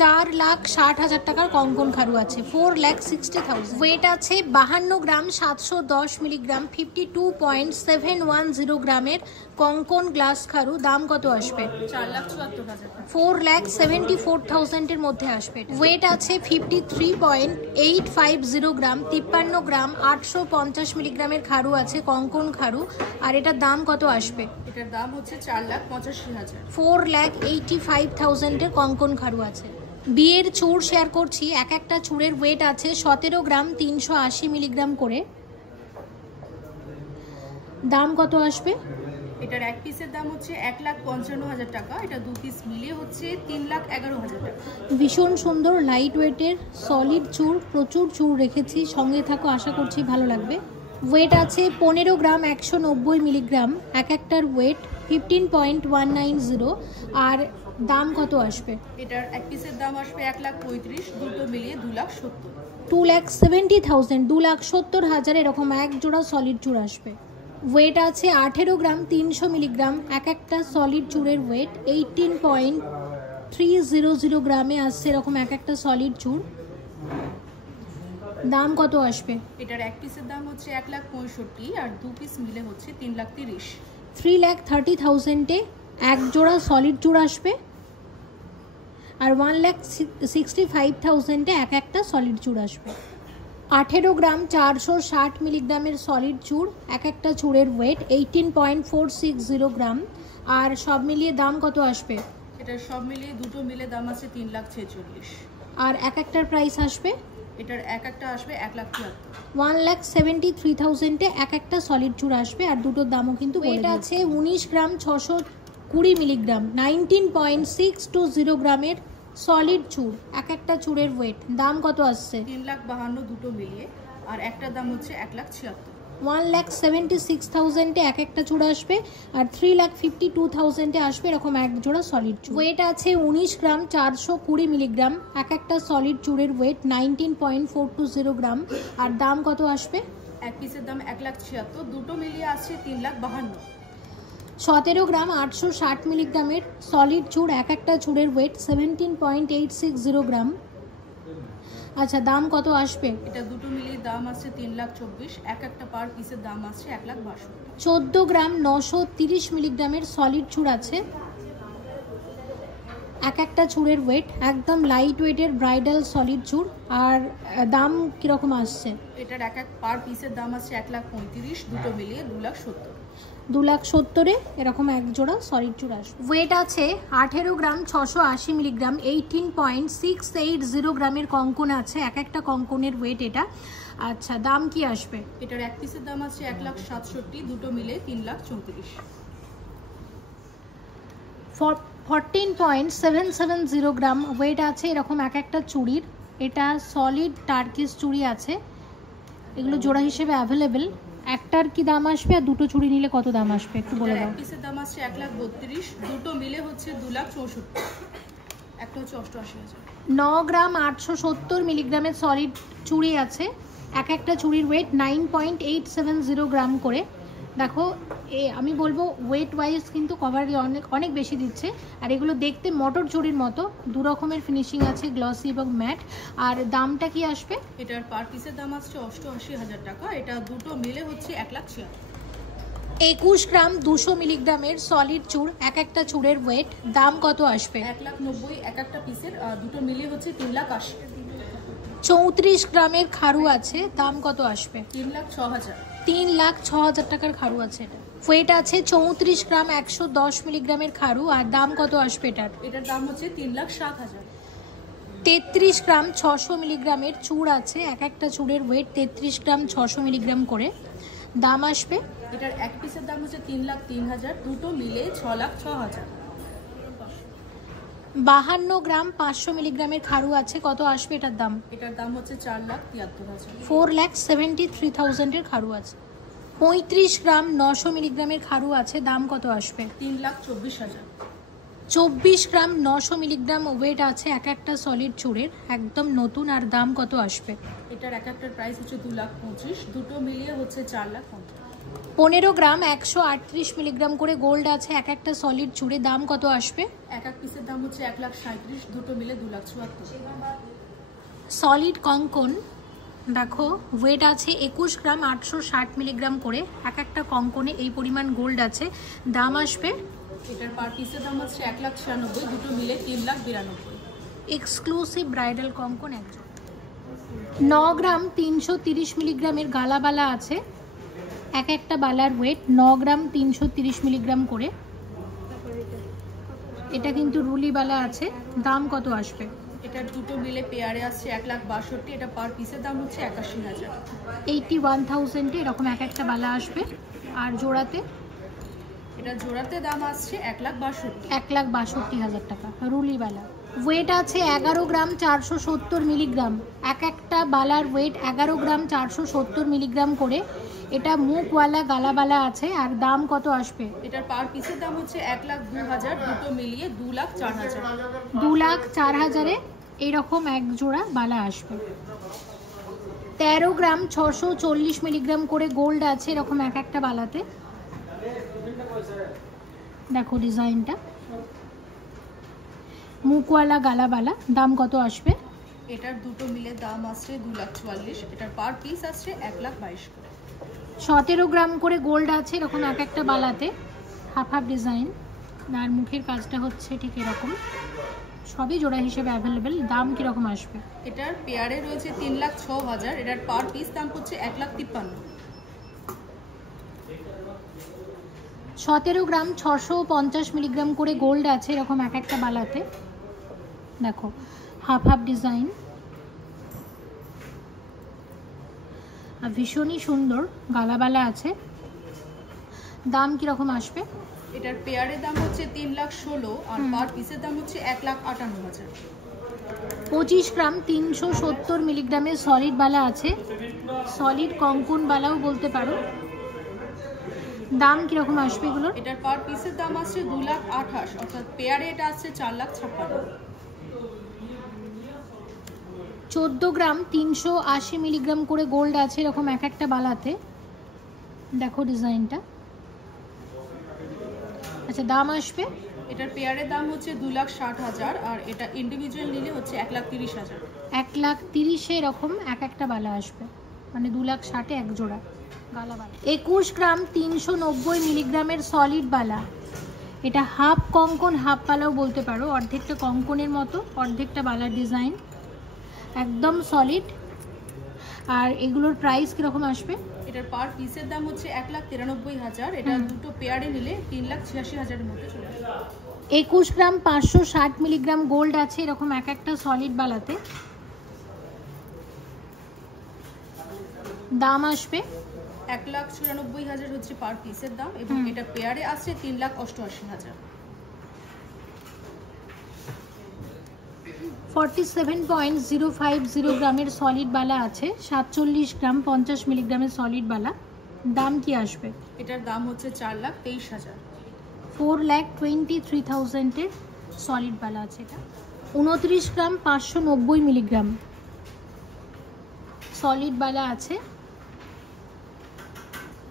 4,60,000 টাকার কঙ্কন খারু আছে। 4,60,000। ওয়েট আছে 52 গ্রাম 710 মিলিগ্রাম, 52.710 গ্রামের কঙ্কন গ্লাস খারু। দাম কত আসবে? 4,74,000 টাকা। 4,74,000 এর মধ্যে আসবে। ওয়েট আছে 53.850 গ্রাম, 53 গ্রাম 850 মিলিগ্রামের খারু আছে, কঙ্কন খারু। আর এটার দাম কত আসবে? এটার দাম হচ্ছে 4,85,000। 4,85,000 এর কঙ্কন খারু আছে। বিয়ের চূড় শেয়ার করছি। এক একটা চূড়ের ওয়েট আছে 17 গ্রাম 380 মিলিগ্রাম করে। দাম কত আসবে? এটার এক পিসের দাম হচ্ছে 1,55,000 টাকা। এটা 2 পিস মিলিয়ে হচ্ছে 3,11,000 টাকা। ভীষণ সুন্দর লাইট ওয়েটের সলিড চূড়, প্রচুর চূড় রেখেছি, সঙ্গে থাকো, আশা করছি ভালো লাগবে। ওয়েট আছে 15 গ্রাম 190 মিলিগ্রাম, এক একটার ওয়েট 15.190। আর দাম কত আসবে? এটার এক পিসের দাম আসবে 1,35,000, দুটো মিলিয়ে 2,70,000। 2,70,000, 2,70,000 এরকম এক জোড়া সলিড চূড় আসবে। ওয়েট আছে 18 গ্রাম 300 মিলিগ্রাম, এক একটা সলিড চূড়ের ওয়েট 18.300 গ্রামে আসছে এরকম এক একটা সলিড চূড়। দাম কত আসবে? এটার এক পিসের দাম হচ্ছে 1,65,000 আর 2 পিস মিলে হচ্ছে 3,30,000। 3,30,000 এক জোড়া সলিড চূড় আসবে। আর 1,65,000 এক একটা সলিড চূড় আসবে। 18 গ্রাম 460 মিলিগ্রামের সলিড চূড়, এক একটা চূড়ের ওয়েট 18.460 গ্রাম। আর সব মিলিয়ে দাম কত আসবে? এটার সব মিলিয়ে দুটো মিলে দাম আছে 3,46,000। আর এক একটার প্রাইস আসবে? এটার এক একটা আসবে 1,73,000। 1,73,000 এক একটা সলিড চূড় আসবে। আর দুটোর দামও কিন্তু ওয়েট আছে 19 গ্রাম 620 মিলিগ্রাম, 19.620 গ্রামের সলিড চূড়, এক একটা চূড়ের ওয়েট। দাম কত আসছে? 3,52,000 দুটো মিলিয়ে। আর একটার দাম হচ্ছে 1,76,000। 1,76,000 এক একটা চূড়া আসবে। আর 3,52,000 আসবে এরকম এক জোড়া সলিড চূড়। ওয়েট আছে 19 গ্রাম 420 মিলিগ্রাম, এক একটা সলিড চূড়ের ওয়েট 19.420 গ্রাম। আর দাম কত আসবে? এক পিসের দাম 1,76,000, দুটো মিলিয়ে আসছে 3,52,000। 17 গ্রাম 860 মিলিগ্রামের সলিড চূড়, এক একটা চূড়ের ওয়েট 17.860 গ্রাম। আচ্ছা, দাম কত আসবে? এটা দুটো মিলিয়ে দাম আছে 3,24,000, এক একটা পার পিসের দাম আছে 1,62,000। 14 গ্রাম 930 মিলিগ্রামের সলিড চূড় আছে, এক একটা চূড়ের ওয়েট একদম লাইট ওয়েটের ব্রাইডাল সলিড চূড়। আর দাম কিরকম আসছে? এটার এক এক পার পিসের দাম আছে 1,35,000, দুটো মিলিয়ে 2,70,000। 2,70,000 এরকম এক জোড়া সলিড চূড় আসবে। ওয়েট আছে 18 গ্রাম 680 মিলিগ্রাম, 18.680 গ্রামের কঙ্কন আছে, এক একটা কঙ্কনের ওয়েট এটা। আচ্ছা, দাম কি আসবে? এটার এক পিসের দাম আছে 1,67,000, দুটো মিলে 3,34,000। 14.770 গ্রাম ওয়েট আছে এরকম এক একটা চুড়ির। এটা সলিড টার্কিস চুড়ি আছে, এগুলো জোড়া হিসেবে অ্যাভেলেবেল। একটার কি দাম আসবে আর দুটো চুড়ি নিলে কত দাম আসবে একটু বলে দাও। এক পিসের দাম আসছে 1,32,000, দুটো মিলে হচ্ছে 2,64,000, একটা হচ্ছে 88,000। 9 গ্রাম 870 মিলিগ্রামের সলিড চুড়ি আছে, এক একটা চুড়ির ওয়েট 9.870 গ্রাম করে। দেখো আমি বলবো ওয়েট ওয়াইজ কিন্তু কভার অনেক বেশি দিচ্ছে, আর এগুলো দেখতে মটর চুড়ির মতো। দু রকমের ফিনিশিং আছে, গ্লসি এবং ম্যাট। আর দামটা কি আসবে? এটার পার পিসের দাম আসছে 88,000 টাকা, এটা দুটো মিলে হচ্ছে 1,76,000। 21 গ্রাম 200 মিলিগ্রামের সলিড চুড়, এক একটা চুড়ের ওয়েট, দাম কত আসবে? 1,90,000 এক একটা পিসের, দুটো মিলে হচ্ছে 3,80,000। 34 গ্রামের খারু আছে, দাম কত আসবে? 3,06,000। 3,06,000 টাকার খারু আছে এটা। ওয়েট আছে 34 গ্রাম 110 মিলিগ্রামের খারু, আর দাম কত আসবে এটার? এটার দাম হচ্ছে 3,07,000। 33 গ্রাম 600 মিলিগ্রামের চুড় আছে, এক একটা চুড়ের ওয়েট 33 গ্রাম 600 মিলিগ্রাম করে, দাম আসবে? এটার এক পিসের দাম হচ্ছে 3,03,000, দুটো মিলে 6,06,000। 52 গ্রাম 500 মিলিগ্রামের খারু আছে, কত আসবে এটার দাম? এটার দাম হচ্ছে 4,73,000। 4,73,000 এর খারু আছে। 35 গ্রাম 900 মিলিগ্রামের খারু আছে, দাম কত আসবে? 3,24,000। 24 গ্রাম 900 মিলিগ্রাম ওয়েট আছে এক একটা সলিড চুড়ের, একদম নতুন, আর দাম কত আসবে? এটার এক একটার প্রাইস হচ্ছে 2,25,000, দুটো মিলিয়ে হচ্ছে 4,50,000। 15 গ্রাম 138 মিলিগ্রাম করে গোল্ড আছে এক একটা সলিড চুড়ে, দাম কত আসবে? এক এক পিসের দাম হচ্ছে 1,37,000, দুটো মিলে 2,74,000। সলিড কঙ্কন দেখো ওয়েট আছে 21 গ্রাম 860 মিলিগ্রাম করে, এক একটা কঙ্কনে এই পরিমাণ গোল্ড আছে, দাম আসবে? এটার পার পিসের দাম হচ্ছে 1,96,000, দুটো মিলে 3,92,000। এক্সক্লুসিভ ব্রাইডাল কঙ্কন একজন। 9 গ্রাম 330 মিলিগ্রামের গালাবালা আছে, এক একটা বালার ওয়েট 9 গ্রাম 330 মিলিগ্রাম করে। এটা কিন্তু রুলি বালা আছে, দাম কত আসবে? এটার দুটো মিলে পেয়ারে আসছে 1,62,000, এটা পার পিসের দাম হচ্ছে 81,000। 81,000 এরকম এক একটা বালা আসবে। আর জোড়াতে? এটা জোড়াতে দাম আসছে 1,62,000। 1,62,000 টাকা রুলি বালা। ওয়েট আছে 11 গ্রাম 470 মিলিগ্রাম, এক একটা বালার ওয়েট 11 গ্রাম 470 মিলিগ্রাম করে। এটা মুখওয়ালা গালাবালা আছে, আর দাম কত আসবে? এটার পার পিসের দাম হচ্ছে 1,02,000, দুটো মিলিয়ে 2,04,000। 2,04,000 এইরকম এক জোড়া বালা আসবে। 13 গ্রাম 640 মিলিগ্রাম করে গোল্ড আছে এরকম এক একটা বালাতে। দেখো ডিজাইনটা, মুখওয়ালা গালাবালা, দাম কত আসবে? এটার দুটো মিলে দাম আসছে 2,44,000, এটার পার পিস আসছে 1,22,000 করে। 17 গ্রাম করে গোল্ড আছে এরকম এক একটা বালাতে, হাফ হাফ ডিজাইন, আর মুখের কাজটা হচ্ছে ঠিক এরকম, সবই জোড়া হিসেবে অ্যাভেলেবেল। দাম কিরকম আসবে? এটার পেয়ারে রয়েছে 3,06,000, এটার পার পিস দাম হচ্ছে 1,53,000। 17 গ্রাম 650 মিলিগ্রাম করে গোল্ড আছে এরকম এক একটা বালাতে। দেখো হাফ হাফ ডিজাইন, আর ভীষণই সুন্দর গালাবালা আছে, দাম কিরকম আসবে? এটার পেয়ারের দাম হচ্ছে 3,16,000, আর পার পিসের দাম হচ্ছে 1,58,000। 25 গ্রাম 370 মিলিগ্রামের সলিড বালা আছে, সলিড কঙ্কন বালাও বলতে পারো, দাম কিরকম আসবে এগুলোর? এটার পার পিসের দাম আসছে 2,28,000, অর্থাৎ পেয়ারে এটা আসছে 4,56,000। 14 গ্রাম 380 মিলিগ্রাম করে গোল্ড আছে এরকম এক একটা বালাতে। দেখো ডিজাইনটা, আচ্ছা দাম আসবে? এটার পেয়ারের দাম হচ্ছে 2,60,000, আর এটা ইন্ডিভিজুয়াল নিলে হচ্ছে 1,30,000। 1,30,000 এরকম এক একটা বালা আসবে, মানে 2,60,000 এক জোড়া গালাবালা। 21 গ্রাম 390 মিলিগ্রামের সলিড বালা, এটা হাফ কঙ্কন হাফ বালাও বলতে পারো, অর্ধেকটা কঙ্কনের মতো অর্ধেকটা বালার ডিজাইন, একদম সলিড। আর এগুলোর প্রাইস কিরকম আসবে? এটার পার পিসের দাম হচ্ছে 1,93,000, এটা দুটো পেয়ারে নিলে 3,86,000 এর মধ্যে চলে আসবে। 21 গ্রাম 560 মিলিগ্রাম গোল্ড আছে এরকম এক একটা সলিড বালাতে, দাম আসবে? 1,94,000 হচ্ছে পার পিসের দাম, এবং এটা পেয়ারে আসছে 3,88,000। 47.050 গ্রামের সলিড বালা আছে, 47 গ্রাম 50 মিলিগ্রামের সলিড বালা। দাম কি আসবে? এটার দাম হচ্ছে 4,23,000। 4,23,000 এর সলিড বালা আছে এটা। 29 গ্রাম 590 মিলিগ্রাম সলিড বালা আছে।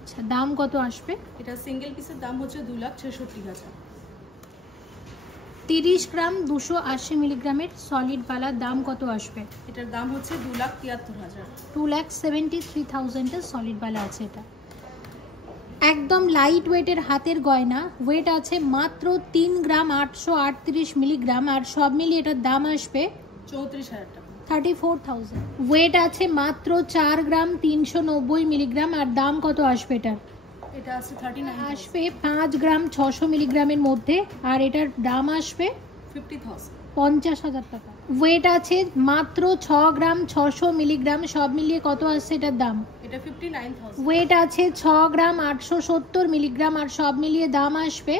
আচ্ছা, দাম কত আসবে? এটা সিঙ্গেল পিসের দাম হচ্ছে 2,66,000। 30 গ্রাম 280 মিলিগ্রামের সলিড বালা, দাম কত আসবে? এটার দাম হচ্ছে 2,73,000। 2,73,000 এর সলিড বালা আছে এটা। একদম লাইট ওয়েটের হাতের গয়না, ওয়েট আছে মাত্র 3 গ্রাম 838 মিলিগ্রাম, আর সব মিলিয়ে এটার দাম আসবে 34,000 টাকা। 34,000। ওয়েট আছে মাত্র 4 গ্রাম 390 মিলিগ্রাম, আর দাম কত আসবে এটার? এটা আছে 39 আসবে 5 গ্রাম 600 মিলিগ্রামের মধ্যে, আর এটার দাম আসবে 50,000। 50,000 টাকা। ওয়েট আছে মাত্র 6 গ্রাম 600 মিলিগ্রাম, সব মিলিয়ে কত আসছে এটার দাম? এটা 59,000। ওয়েট আছে 6 গ্রাম 870 মিলিগ্রাম, আর সব মিলিয়ে দাম আসবে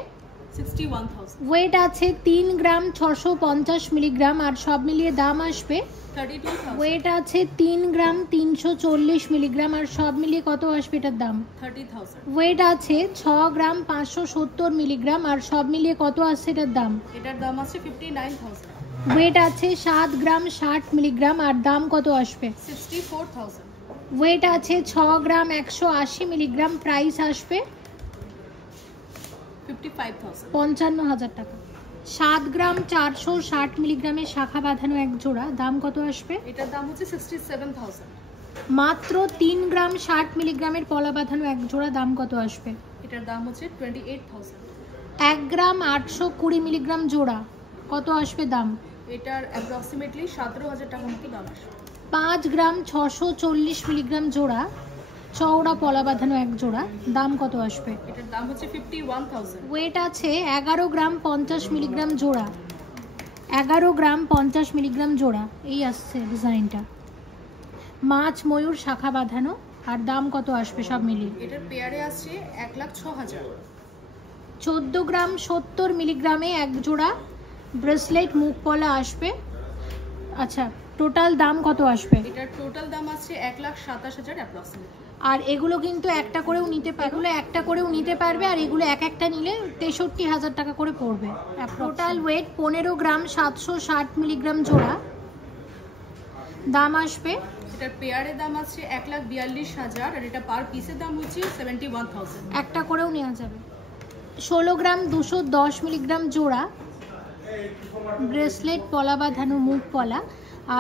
61,000। ওয়েট আছে 3 গ্রাম 650 মিলিগ্রাম, আর সব মিলিয়ে দাম আসবে 32,000। ওয়েট আছে 3 গ্রাম 340 মিলিগ্রাম, আর সব মিলিয়ে কত আসবে এটার দাম? 30,000। ওয়েট আছে 6 গ্রাম 570 মিলিগ্রাম, আর সব মিলিয়ে কত আসছে এটার দাম? এটার দাম আছে 59,000। ওয়েট আছে 7 গ্রাম 60 মিলিগ্রাম, আর দাম কত আসবে? 64,000। ওয়েট আছে 6 গ্রাম 180 মিলিগ্রাম, প্রাইস আসবে 55,000। 55,000 টাকা। 7 গ্রাম 460 মিলিগ্রামের শাখা বাঁধানো এক জোড়া, দাম কত আসবে? এটার দাম হচ্ছে 67,000। মাত্র 3 গ্রাম 60 মিলিগ্রামের পলা বাঁধানো এক জোড়া, দাম কত আসবে? এটার দাম হচ্ছে 28,000। 1 গ্রাম 820 মিলিগ্রাম জোড়া, কত আসবে দাম? এটার অ্যাপ্রক্সিমেটলি 17,000 টাকার মতো দাম আসবে। 5 গ্রাম 640 মিলিগ্রাম জোড়া, চওড়া পলা বাঁধানো এক জোড়া, দাম কত আসবে? এটার দাম হচ্ছে 51,000। ওয়েট আছে 11 গ্রাম 50 মিলিগ্রাম জোড়া, 11 গ্রাম 50 মিলিগ্রাম জোড়া, এই আসছে ডিজাইনটা। মাছ ময়ূর শাখা বাঁধানো, আর দাম কত আসবে সব মিলিয়ে? এটার পেয়ারে আসছে 1,06,000। 14 গ্রাম 70 মিলিগ্রামে এক জোড়া ব্রেসলেট মুখ পলা আসবে। আচ্ছা, টোটাল দাম কত আসবে? এটার টোটাল দাম আছে 1,27,000 অ্যাপ্রক্সিমেটলি। আর এগুলো কিন্তু একটা করেও নিতে পারবে, এগুলো একটা করেও নিতে পারবে, আর এগুলো এক একটা নিলে 63,000 টাকা করে পড়বে। টোটাল ওয়েট 15 গ্রাম 760 মিলিগ্রাম জোড়া, দাম আসবে। এটার পেয়ারের দাম আছে 1,42,000, আর এটা পার পিসের দাম হচ্ছে 71,000। একটা করেও নেওয়া যাবে। 16 গ্রাম 210 মিলিগ্রাম জোড়া ব্রেসলেট পলা বাঁধানো মুখ পলা,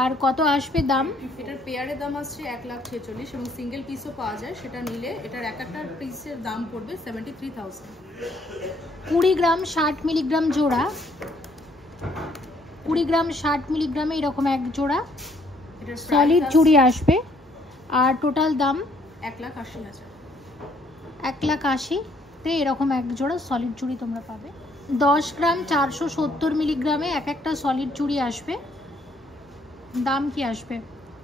আর কত আসবে দাম? এটার পেয়ারের দাম আসছে 1,46,000, এবং সিঙ্গেল পিসও পাওয়া যায়, সেটা নিলে এটার এক একটা পিসের দাম পড়বে 73,000। 20 গ্রাম 60 মিলিগ্রাম জোড়া, 20 গ্রাম 60 মিলিগ্রামে এরকম এক জোড়া এটার সলিড চুড়ি আসবে, আর টোটাল দাম 1,80,000। 1,80,000-তে এরকম এক জোড়া সলিড চুড়ি তোমরা পাবে। 10 গ্রাম 470 মিলিগ্রামে এক একটা সলিড চুড়ি আসবে, দাম কি আসবে?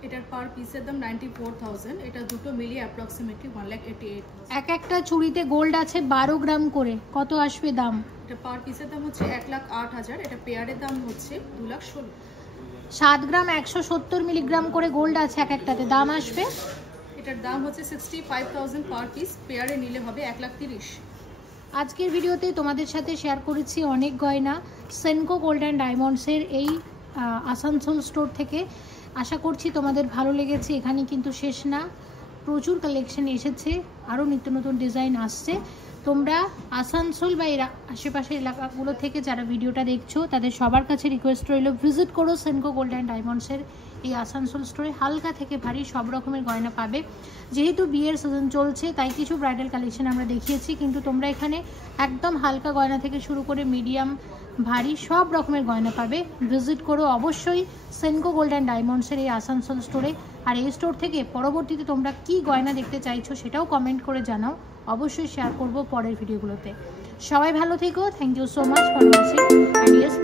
এটার পার পিসের দাম 94,000। এটা দুটো মিলিয়ে অ্যাপ্রক্সিমেটলি 1,88,000। এক একটা চুড়িতে গোল্ড আছে 12 গ্রাম করে, কত আসবে দাম? এটা পার পিসের দাম হচ্ছে 1,08,000। এটা পেয়ারের দাম হচ্ছে 2,16,000। 7 গ্রাম 170 মিলিগ্রাম করে গোল্ড আছে এক একটাতে, দাম আসবে? এটার দাম হচ্ছে 65,000 পার পিস, পেয়ারে নিলে হবে 1,30,000। আজকের ভিডিওতে তোমাদের সাথে শেয়ার করেছি অনেক গয়না সেনকো গোল্ড অ্যান্ড ডায়মন্ডসের এই আসানসোল স্টোর থেকে। আশা করছি তোমাদের ভালো লেগেছে। এখানে কিন্তু শেষ না, প্রচুর কালেকশন এসেছে, আরও নিত্য নতুন ডিজাইন আসছে। তোমরা আসানসোল বা এর আশেপাশের এলাকাগুলো থেকে যারা ভিডিওটা দেখছো তাদের সবার কাছে রিকোয়েস্ট রইল, ভিজিট করো সেনকো গোল্ড অ্যান্ড ডায়মন্ডসের এই আসানসোল স্টোরে। হালকা থেকে ভারী সব রকমের গয়না পাবে। যেহেতু বিয়ের সিজন চলছে তাই কিছু ব্রাইডাল কালেকশন আমরা দেখিয়েছি, কিন্তু তোমরা এখানে একদম হালকা গয়না থেকে শুরু করে মিডিয়াম ভারী সব রকমের গয়না পাবে। ভিজিট করো অবশ্যই সেনকো গোল্ড অ্যান্ড ডায়মন্ডসের এই আসানসোল স্টোরে। আর এই স্টোর থেকে পরবর্তীতে তোমরা কি গয়না দেখতে চাইছো সেটাও কমেন্ট করে জানাও, অবশ্যই শেয়ার করব পরের ভিডিওগুলোতে। সবাই ভালো থেকো। Thank you so much for watching, and yes